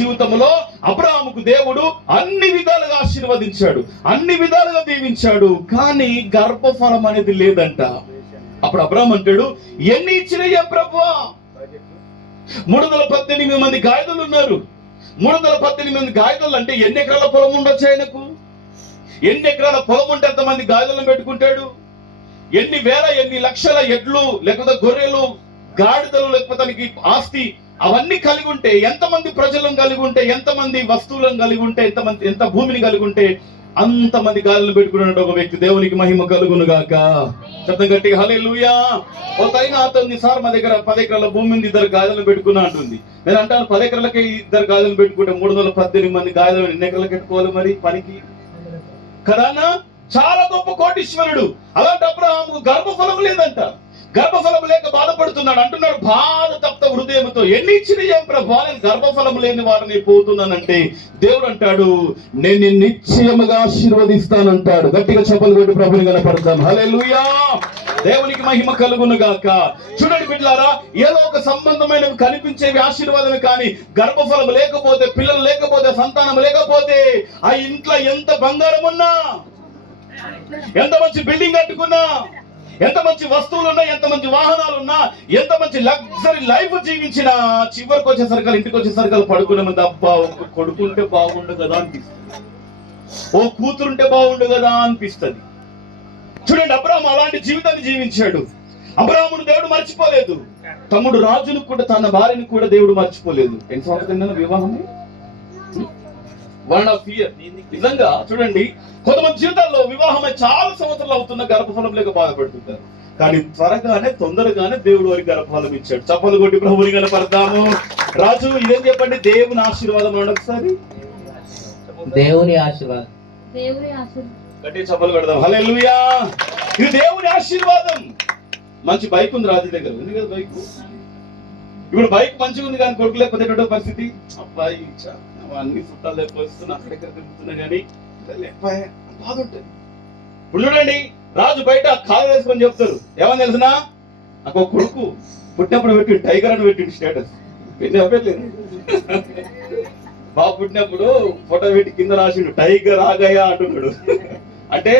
జీవితంలో అబ్రాహాముకు దేవుడు అన్ని విధాలుగా ఆశీర్వదించాడు అన్ని విధాలుగా దీవించాడు కానీ గర్భఫలం అనేది లేదంట. అప్పుడు అబ్రాహం అంటాడు ఎన్ని ఇచ్చినయ్యా ప్రభువా? మూడు వందల పద్దెనిమిది మంది గాయదులు ఉన్నారు. మూడు వందల పద్దెనిమిది మంది గాయదులు అంటే ఎన్ని ఎకరాల పొలం ఉండొచ్చు ఆయనకు? ఎన్ని ఎకరాల పొలం ఉంటే ఎంతమంది గాయదులను పెట్టుకుంటాడు? ఎన్ని వేల ఎన్ని లక్షల ఎడ్లు లేకపోతే గొర్రెలు గాడిదలు లేకపోతే ఆస్తి అవన్నీ కలిగి ఉంటే ఎంతమంది ప్రజలను కలిగి ఉంటే ఎంతమంది వస్తువులను కలిగి ఉంటే ఎంతమంది ఎంత భూమిని కలిగి ఉంటే అంతమంది గాలిని పెట్టుకున్నాడు ఒక వ్యక్తి దేవునికి మహిమ కలుగును గాక. శబ్దం గట్టిగా లూయా ఒక అయినా అతన్ని సార్ మా దగ్గర పది ఎకరాల భూమి ఉంది ఇద్దరు గాయలను పెట్టుకున్నా అంటుంది. నేను అంటాను పది ఎకరాలకే ఇద్దరు గాయలను పెట్టుకుంటే మూడు వందల పద్దెనిమిది మంది గాయలు ఎన్ని ఎకరాలకు పెట్టుకోవాలి మరి పనికి? కదానా చాలా గొప్ప కోటీశ్వరుడు. అలాంటప్పుడు ఆమెకు గర్భఫలం లేదంట. గర్భఫలం లేక బాధపడుతున్నాడు అంటున్నాడు. బాధ తప్త హృదయంతో ఎన్ని ఇచ్చిన ఏం ప్రభా? నేను గర్భఫలం లేని వారిని పోతున్నానంటే దేవుడు అంటాడు నేను నిన్ను నిశ్చయముగా ఆశీర్వదిస్తానంటాడు. గట్టిగా చెప్పలు కొట్టి ప్రభుని కనపడతాం. లూయా దేవునికి మహిమ కలుగును గాక. చూడండి బిడ్డలారా ఏదో ఒక సంబంధమైనవి కనిపించేవి ఆశీర్వాదమే కానీ గర్భఫలం లేకపోతే పిల్లలు లేకపోతే సంతానం లేకపోతే ఆ ఇంట్లో ఎంత బంగారం ఉన్నా ఎంత మంచి బిల్డింగ్ కట్టుకున్నా ఎంత మంచి వస్తువులు ఉన్నా ఎంత మంచి వాహనాలు ఉన్నా ఎంత మంచి లగ్జరీ లైఫ్ జీవించినా చివరికి వచ్చేసరికి ఇంటికి వచ్చేసరికి పడుకునే ముందు అబ్బా ఒక కొడుకుంటే బాగుండు కదా అనిపిస్తుంది. ఓ కూతురుంటే బాగుండు కదా అనిపిస్తుంది. చూడండి అబ్రాహం అలాంటి జీవితాన్ని జీవించాడు. అబ్రాహ్మును దేవుడు మర్చిపోలేదు. తమ్ముడు రాజును కూడా తన భార్యను కూడా దేవుడు మర్చిపోలేదు. ఎన్ని సంవత్సరం వివాహం వన్ ఆఫ్ ఇయర్ నిజంగా చూడండి కొంతమంది జీవితాల్లో వివాహం చాలా సంవత్సరాలు అవుతున్న గర్భఫలం లేక బాధపడుతుంటారు. కానీ త్వరగానే తొందరగానే దేవుడు వారికి గర్భఫలం ఇచ్చాడు. చప్పలు కొట్టి ప్రభుని కనపడతాము. రాజు ఇదేం చెప్పండి? దేవుని ఆశీర్వాదం అనండి ఒకసారి. దేవుని ఆశీర్వాదం. దేవుని ఆశీర్వాదం. గట్టి చప్పలు కొడదాం. హల్లెలూయా ఇది దేవుని ఆశీర్వాదం. మంచి బైక్ ఉంది రాజు దగ్గర. ఉంది కదా బైక్? ఇప్పుడు బైక్ మంచిగా ఉంది కానీ కొడుకు లేకపోతే పరిస్థితి? అబ్బాయి అన్ని చుట్టాలు లేకపోతే వస్తున్నా అక్కడెక్కడ తిరుగుతున్నా కానీ బాధ ఉంటుంది ఇప్పుడు చూడండి రాజు బయట కాలు వేసుకొని చెప్తారు. ఏమని తెలిసినా? నాకు కొడుకు పుట్టినప్పుడు పెట్టి టైగర్ అని పెట్టిండు స్టేటస్. పెట్టలేదు బాబు పుట్టినప్పుడు ఫోటో పెట్టి కింద రాసిండు టైగర్ ఆగయా అంటున్నాడు. అంటే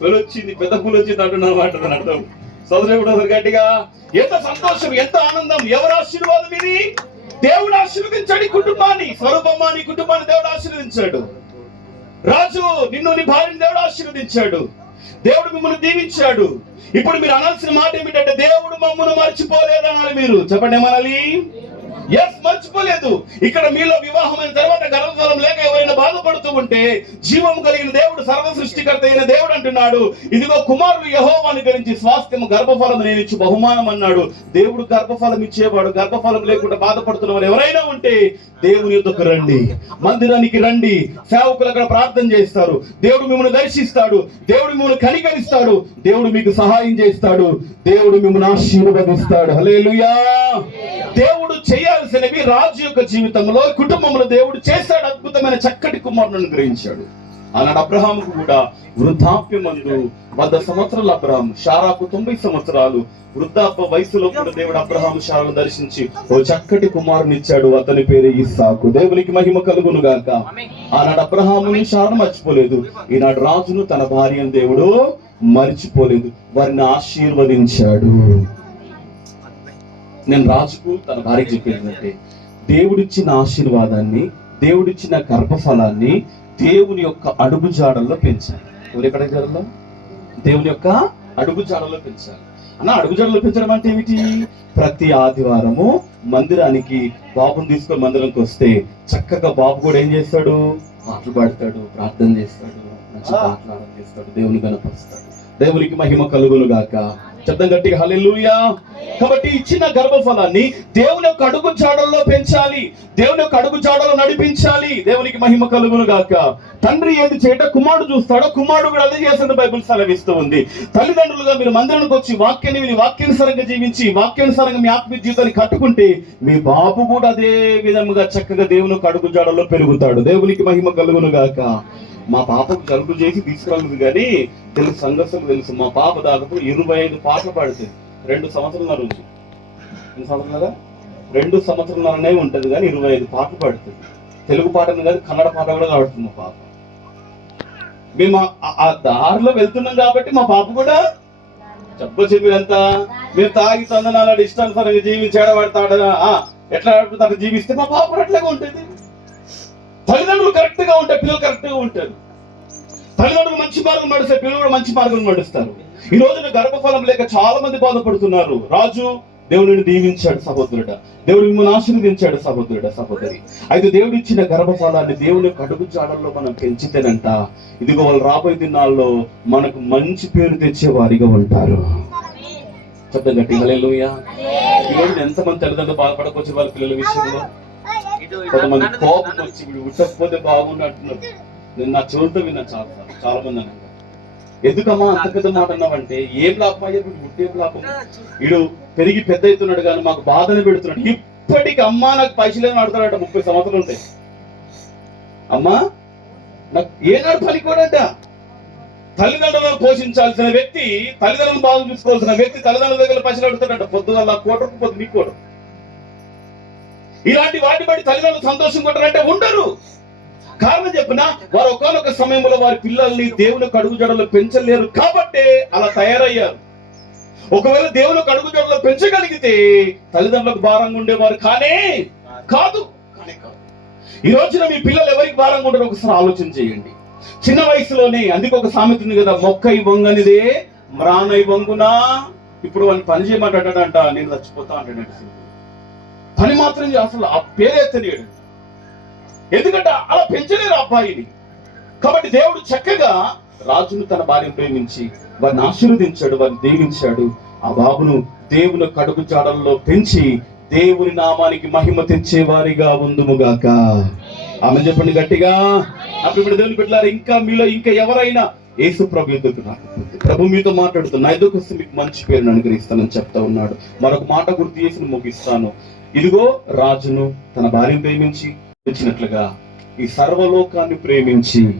పూలు పెద్ద పూలు వచ్చింది అంటున్నాడు అన్నమాట దాని అర్థం. సోదరుడు గట్టిగా ఎంత సంతోషం ఎంత ఆనందం ఎవరు ఆశీర్వాదం ఇది? దేవుడు ఆశీర్వదించాడు ఈ కుటుంబాన్ని. స్వరూపమ్మ నీ కుటుంబాన్ని దేవుడు ఆశీర్వదించాడు. రాజు నిన్ను నీ భార్యని దేవుడు ఆశీర్వదించాడు. దేవుడు మిమ్మల్ని దీవించాడు. ఇప్పుడు మీరు అనాల్సిన మాట ఏమిటంటే దేవుడు మమ్మను మర్చిపోలేదు అనాలి మీరు. చెప్పండి ఏమనాలి? ఎస్ మర్చిపోలేదు. ఇక్కడ మీలో వివాహమైన తర్వాత గర్భఫలం లేక ఎవరైనా బాధపడుతూ ఉంటే జీవం కలిగిన దేవుడు సర్వ సృష్టికర్త అయిన దేవుడు అంటున్నాడు ఇదిగో కుమారుడు యహోవాని గురించి స్వాస్థ్యము గర్భఫలం నేను ఇచ్చి బహుమానం అన్నాడు. దేవుడు గర్భఫలం ఇచ్చేవాడు గర్భఫలం లేకుండా బాధపడుతున్న వారు ఎవరైనా ఉంటే దేవుని యొద్దకు రండి. మందిరానికి రండి. సేవకులు అక్కడ ప్రార్థన చేస్తారు. దేవుడు మిమ్మల్ని దర్శిస్తాడు. దేవుడు మిమ్మల్ని కనికరిస్తాడు. దేవుడు మీకు సహాయం చేస్తాడు. దేవుడు మిమ్మల్ని ఆశీర్వదిస్తాడు. హలే దేవుడు చేయాల్సినవి రాజు యొక్క జీవితంలో కుటుంబంలో దేవుడు చేశాడు అద్భుతమైన చక్కటి కుమారులను గ్రహించాడు. ఆనాడు అబ్రహాముకు కూడా వృద్ధాప్యమందు వంద సంవత్సరాల అబ్రహాం షారాకు తొంభై సంవత్సరాలు వృద్ధాప్య వయసులో కూడా దేవుడు అబ్రహాము షారాను దర్శించి ఓ చక్కటి కుమారుని ఇచ్చాడు. అతని పేరు ఇస్సాకు. దేవునికి మహిమ కలుగును గాక. ఆనాడు అబ్రహాముని షారు మర్చిపోలేదు. ఈనాడు రాజును తన భార్యను దేవుడు మర్చిపోలేదు. వారిని ఆశీర్వదించాడు. నేను రాజుకు తన భార్యకి చెప్పేది ఏంటంటే దేవుడిచ్చిన ఆశీర్వాదాన్ని దేవుడిచ్చిన గర్భఫలాన్ని దేవుని యొక్క అడుగు జాడల్లో పెంచాలి. ఎవరు ఎక్కడ జాడల్లో దేవుని యొక్క అడుగు జాడల్లో పెంచాలి. అన్న అడుగు జాడల్లో పెంచడం అంటే ఏమిటి? ప్రతి ఆదివారము మందిరానికి బాబుని తీసుకొని మందిరానికి వస్తే చక్కగా బాబు కూడా ఏం చేస్తాడు? పాటలు పాడతాడు ప్రార్థన చేస్తాడు మంచి చేస్తాడు దేవుని కనపరుస్తాడు దేవునికి మహిమ కలుగును గాక శబ్దం గట్టిగా హల్లెలూయా! కాబట్టి ఇచ్చిన గర్భఫలాన్ని దేవుని యొక్క అడుగు జాడల్లో పెంచాలి. దేవుని యొక్క అడుగు జాడలో నడిపించాలి. దేవునికి మహిమ కలుగును గాక తండ్రి ఏది చేయట కుమారుడు చూస్తాడో? కుమారుడు కూడా అదే చేస్తాడు బైబిల్ సెలవిస్తూ ఉంది. తల్లిదండ్రులుగా మీరు మందిరానికి వచ్చి వాక్యాన్ని విని వాక్యానుసారంగా జీవించి వాక్యానుసారంగా మీ ఆత్మీయ జీవితాన్ని కట్టుకుంటే మీ బాబు కూడా అదే విధంగా చక్కగా దేవుని యొక్క అడుగు జాడల్లో పెరుగుతాడు. దేవునికి మహిమ కలుగును గాక మా పాపకు జలుబు చేసి తీసుకురాలేదు కానీ తెలుసు సంఘర్షణ తెలుసు. మా పాప దాదాపు ఇరవై ఐదు పాటలు పాడితే రెండు సంవత్సరాల నుంచి. ఎన్ని కదా? రెండు సంవత్సరాలనే ఉంటుంది కానీ ఇరవై ఐదు పాటలు పాడుతుంది తెలుగు పాటను కాదు కన్నడ పాట కూడా కాబడుతుంది మా పాప. మేము ఆ- దారిలో వెళ్తున్నాం కాబట్టి మా పాప కూడా చెప్ప చెప్పినంత మేము తాగి తందనాలు ఇష్టానుసారంగా జీవించాడ పడతాడు ఎట్లా తను జీవిస్తే మా పాప అట్లాగే ఉంటుంది. తల్లిదండ్రులు కరెక్ట్గా ఉంటే పిల్లలు కరెక్ట్గా ఉంటారు. తల్లిదండ్రులు మంచి మార్గం నడిస్తే పిల్లలు కూడా మంచి మార్గం నడుస్తారు. ఈ రోజున గర్భఫలం లేక చాలా మంది బాధపడుతున్నారు. రాజు దేవుడిని దీవించాడు సహోదరుడ. దేవుడు మిమ్మల్ని ఆశీర్వదించాడు సహోదరుడ సహోదరి. అయితే దేవుడు ఇచ్చిన గర్భఫలాన్ని దేవుని కడుగు జాడల్లో మనం పెంచితేనంట. ఇదిగో వాళ్ళు రాబోయే దినాల్లో మనకు మంచి పేరు తెచ్చే వారిగా ఉంటారు. శబ్దం గట్టి హల్లెలూయా. ఈ రోజు ఎంతమంది తల్లిదండ్రులు బాధపడకొచ్చి వాళ్ళ పిల్లల విషయంలో? కొంతమంది కోపం వచ్చి వీడు ఉట్టకపోతే బాగుండు అంటున్నారు నేను నా చెవులతో విన్నా చాలా. చాలా మంది అన్నారు. ఎందుకమ్మా అంత పెద్ద మాట అన్నావంటే ఏం లాభం అయ్యా వీడు ఉట్టేం లాభం? వీడు పెరిగి పెద్ద అవుతున్నాడు కానీ మాకు బాధను పెడుతున్నాడు. ఇప్పటికి అమ్మా నాకు పైసలేని ఆడుతున్నాడు ముప్పై సంవత్సరాలు ఉంటాయి అమ్మా నాకు ఏనాడు పలికోడంట తల్లిదండ్రులను పోషించాల్సిన వ్యక్తి తల్లిదండ్రులను బాగా చూసుకోవాల్సిన వ్యక్తి తల్లిదండ్రుల దగ్గర పైసలు అడుగుతాడంట. పొద్దుగల కోటకు పొద్దు నీ కోట. ఇలాంటి వాటి బట్టి తల్లిదండ్రులు సంతోషం కొంటారంటే ఉండరు. కారణం చెప్పిన? వారు ఒకనొక సమయంలో వారి పిల్లల్ని దేవుని కడుగు జడలు పెంచలేరు కాబట్టే అలా తయారయ్యారు. ఒకవేళ దేవుని కడుగు జడలో పెంచగలిగితే తల్లిదండ్రులకు భారంగా ఉండేవారు కానే కాదు. కాదు. ఈ రోజున మీ పిల్లలు ఎవరికి భారంగా ఉండరు? ఒకసారి ఆలోచన చేయండి. చిన్న వయసులోనే అందుకు ఒక సామెత ఉంది కదా మొక్కై వంగనిదే మ్రానై వంగునా. ఇప్పుడు వాళ్ళు పని చేయమంటాడంట నేను చచ్చిపోతా అంటాడు పని మాత్రం అసలు ఆ పేరే తెలియడు ఎందుకంటే అలా పెంచలేరు అబ్బాయిని. కాబట్టి దేవుడు చక్కగా రాజును తన భార్యను ప్రేమించి వారిని ఆశీర్వదించాడు వారిని దీవించాడు. ఆ బాబును దేవుని కడుపు చాడల్లో పెంచి దేవుని నామానికి మహిమ తెచ్చే వారిగా ఉందుముగాక. ఆమె చెప్పండి గట్టిగా. అప్పుడు ఇప్పుడు దేవుని పెట్టారు ఇంకా మీలో ఇంకా ఎవరైనా యేసు ప్రభు ఎదుగు రాకపోతే ప్రభు మీతో మాట్లాడుతున్నా ఎదుకు వస్తే మీకు మంచి పేరును అనుగ్రహిస్తానని చెప్తా ఉన్నాడు. మరొక మాట గుర్తు చేసి ముగిస్తాను. ఇదిగో రాజును తన భార్యను ప్రేమించి ఇచ్చినట్లుగా ఈ సర్వలోకాన్ని ప్రేమించి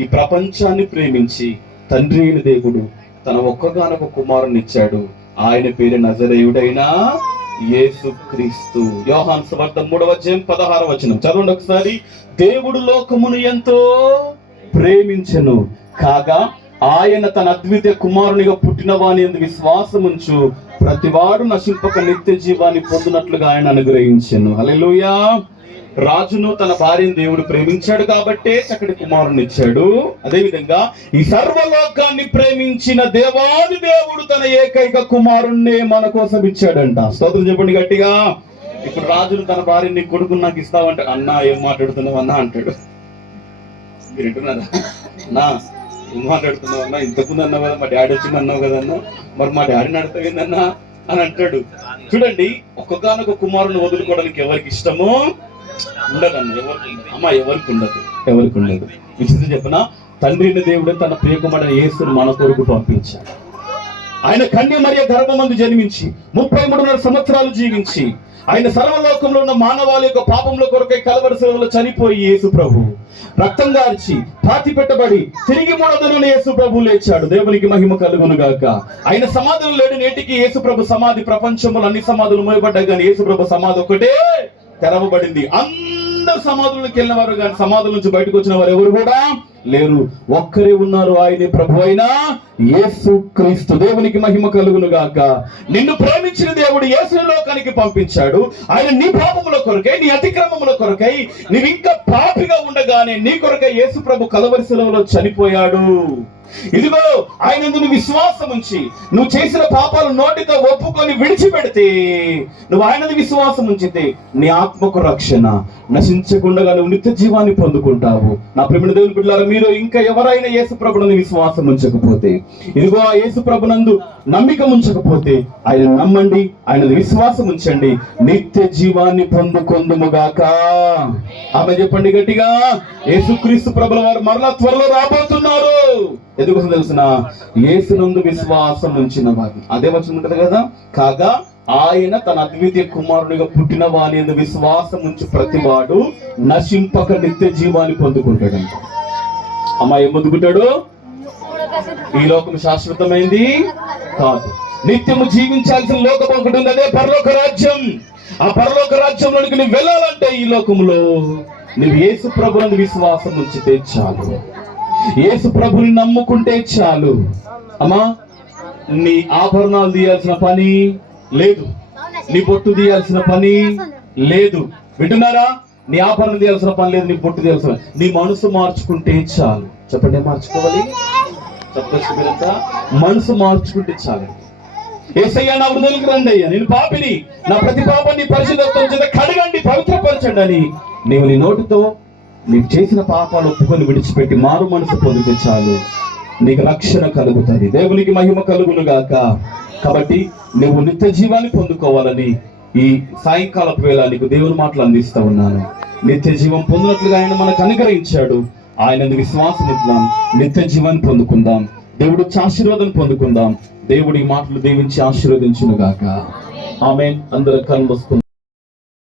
ఈ ప్రపంచాన్ని ప్రేమించి తండ్రి అయిన దేవుడు తన ఒక్కగానొక కుమారుని ఇచ్చాడు. ఆయన పేరు నజరేయుడైనా యేసు క్రీస్తు. యోహాన్ సువార్త మూడవ అధ్యాయం పదహార వచనం. చదవండి ఒకసారి. దేవుడు లోకమును ఎంతో ప్రేమించెను. కాగా ఆయన తన అద్వితీయ కుమారునిగా పుట్టిన వాని ఎందు విశ్వాసముంచు ప్రతివాడు నశింపక నిత్య జీవాన్ని పొందినట్లుగా ఆయన అనుగ్రహించాను. అలెలుయా రాజును తన భార్యను దేవుడు ప్రేమించాడు కాబట్టే చక్కటి కుమారుని ఇచ్చాడు. అదే విధంగా ఈ సర్వలోకాన్ని ప్రేమించిన దేవాది దేవుడు తన ఏకైక కుమారుణ్ణి మన కోసం ఇచ్చాడంట. స్తోత్రం చెప్పండి గట్టిగా. ఇప్పుడు రాజును తన భార్యని కొడుకుని నాకు ఇస్తావంట. అన్నా ఏం మాట్లాడుతున్నావు? అన్నా అంటాడు. మీరు నా సినిమా నడుతున్నావు అన్న ఇంతకుముందు అన్నావు కదా మా డాడీ వచ్చింది అన్నావు కదన్నా మరి మా డాడీ అడుగుతావేందన్నా అని అంటాడు. చూడండి ఒక్కొక్కనొక కుమారుని వదులుకోవడానికి ఎవరికి ఇష్టమో ఉండదన్న ఎవరికి అమ్మ ఎవరికి ఉండదు. ఎవరికి ఉండదు. విచిత్రం చెప్పిన? తండ్రిని దేవుడు తన ప్రియకుమారుడు యేసుని మన కొరకు పంపించాడు. ఆయన కన్య మరియ గర్భమందు జన్మించి ముప్పై మూడున్నర సంవత్సరాలు జీవించి ఆయన సర్వలోకంలో ఉన్న మానవాళి యొక్క పాపంలో కొరకై కలవరి సేవలో చనిపోయి యేసు ప్రభు. రక్తం గార్చి పాతి పెట్టబడి తిరిగి మూడదనున్న యేసు ప్రభు లేచాడు. దేవునికి మహిమ కలుగును గాక ఆయన సమాధులు లేడు నేటికి యేసు ప్రభు సమాధి ప్రపంచంలో అన్ని సమాధులు మోయబడ్డాయి కానీ యేసు ప్రభు సమాధి ఒకటే తెరవబడింది. అందరు సమాధులకు వెళ్ళిన వారు కానీ సమాధుల నుంచి బయటకు వచ్చిన వారు ఎవరు కూడా లేరు. ఒక్కరే ఉన్నారు ఆయన ప్రభు అయిన యేసు క్రీస్తు దేవునికి మహిమ కలుగును గాక. నిన్ను ప్రేమించిన దేవుడు యేసు లోకానికి పంపించాడు. ఆయన నీ పాపముల కొరకై నీ అతిక్రమముల కొరకై నీవు ఇంకా పాపిగా ఉండగానే నీ కొరకై యేసు ప్రభు కలవరి సెలవులో చనిపోయాడు. ఇదిగో ఆయన నువ్వు విశ్వాసం ఉంచి నువ్వు చేసిన పాపాలు నోటితో ఒప్పుకొని విడిచిపెడితే నువ్వు ఆయనది విశ్వాసం ఉంచితే నీ ఆత్మకు రక్షణ. నశించకుండా నువ్వు నిత్య జీవాన్ని పొందుకుంటావు. నా ప్రేమిణ దేవుని బిడ్డారు మీరు ఇంకా ఎవరైనా యేసు ప్రభునందు విశ్వాసం ఉంచకపోతే ఇదిగో ఆ యేసు ప్రభునందు నమ్మిక ఉంచకపోతే ఆయన నమ్మండి ఆయనది విశ్వాసం ఉంచండి. నిత్య జీవాన్ని పొందుకొందుముగాక. ఆమె చెప్పండి గట్టిగా యేసుక్రీస్తు ప్రభుల వారు మరలా త్వరలో రాబోతున్నారు. ఎందుకోసం తెలుసిన? ఏసునందు విశ్వాసం ఉంచిన వారి అదే వచ్చిన ఉంటుంది కదా? కాగా ఆయన తన అద్వితీయ కుమారునిగా పుట్టిన వాని విశ్వాసం ఉంచి ప్రతివాడు నశింపక నిత్య జీవాన్ని పొందుకుంటాడంట అమ్మాయి ఏం పొందుకుంటాడు? ఈ లోకం శాశ్వతమైంది కాదు. నిత్యము జీవించాల్సిన లోకం ఒకటి ఉంది అదే పరలోక రాజ్యం. ఆ పరలోక రాజ్యంలోనికి నువ్వు వెళ్ళాలంటే ఈ లోకంలో నువ్వు యేసు ప్రభునందు విశ్వాసం ఉంచితే చాలు. యేసు ప్రభుని నమ్ముకుంటే చాలు. అమ్మా నీ ఆభరణాలు తీయాల్సిన పని లేదు. నీ బొట్టు తీయాల్సిన పని లేదు. వింటున్నారా? నీ ఆభరణం తీయాల్సిన పని లేదు నీ బొట్టు తీయాల్సిన నీ మనసు మార్చుకుంటే చాలు. చెప్పండి మార్చుకోవాలి? చెప్పచ్చు మీరంతా. మనసు మార్చుకుంటే చాలు. ఏసయ్యా నా వృధులకు రండి అయ్యా. నేను పాపిని. నా ప్రతి పాపాన్ని పరిశుద్ధత్వం చేత కడగండి పవిత్రపరచండి అని. నీవు నీ నోటితో నీకు చేసిన పాపాలు ఒప్పుకొని విడిచిపెట్టి మారు మనసు పొందితే చాలు. నీకు రక్షణ కలుగుతుంది. దేవునికి మహిమ కలుగును గాక. కాబట్టి నువ్వు నిత్య జీవాన్ని పొందుకోవాలని ఈ సాయంకాలపు వేళ నీకు దేవుని మాటలు అందిస్తా ఉన్నాను. నిత్య జీవం పొందినట్లుగా ఆయన మనకు అనుగ్రహించాడు. ఆయన విశ్వాసం ఇద్దాం. నిత్య జీవాన్ని పొందుకుందాం. దేవుడు ఆశీర్వాదం పొందుకుందాం. దేవుడి మాటలు దీవించి ఆశీర్వదించును గాక. ఆమె అందరూ కళ్ళు